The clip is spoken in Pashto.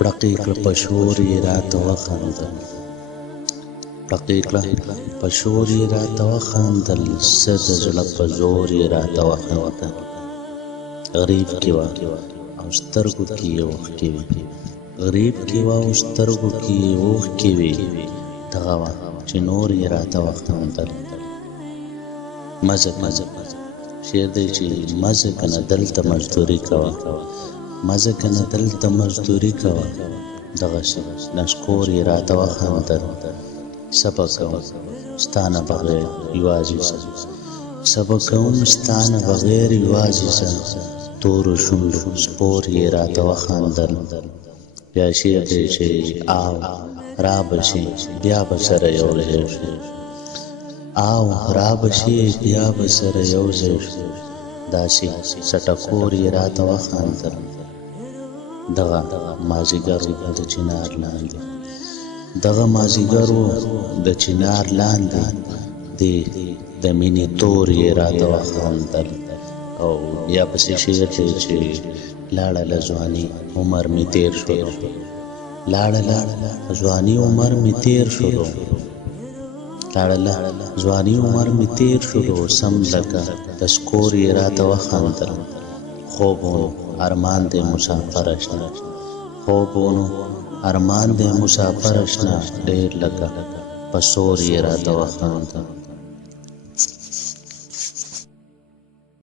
رقیق پشوری رات وخندل رقیق پشوری رات وخندل صد زړه په زور یې راته وخندل غریب کې وه او سترګو کې یې اوښکې وې غریب کې وه او سترګو کې یې اوښکې وې دغه وه چې نور یې راته وخندل مزه شعر دی چې مزه کنه دلته مزدوري کوه مزه کنه دلته مزدوري کوه دغسې نسکور یې راته وخندل صبر کوم ستا نه بغیر یوازې ځه صبر کوم ستا نه بغیر یوازې ځه تورو شونډو سپور یې راته وخندل بیا شعر دی چې آو را به شي بیا به سره یو ځای شو آو را به شي بیا به سره یو ځای شو داسې سټکور یې راته وخندل دغه مازدیګر د چنار لاندې دغه مازدیګر د چنار لاندې د مینې تور یې راته وخندل او بیا پسې شعر دی چې لاړه له ځواني عمر مې تېر شولو لاړه له ځواني عمر مې تېر شولو لاړه له ځواني عمر مې تېر شولو سم لکه د سکور یې راته وخندل خوب ارمان دی مسافر اشنا خوبونو ارمان دی مسافر اشنا ډېر لکه په سور یې راته وخندل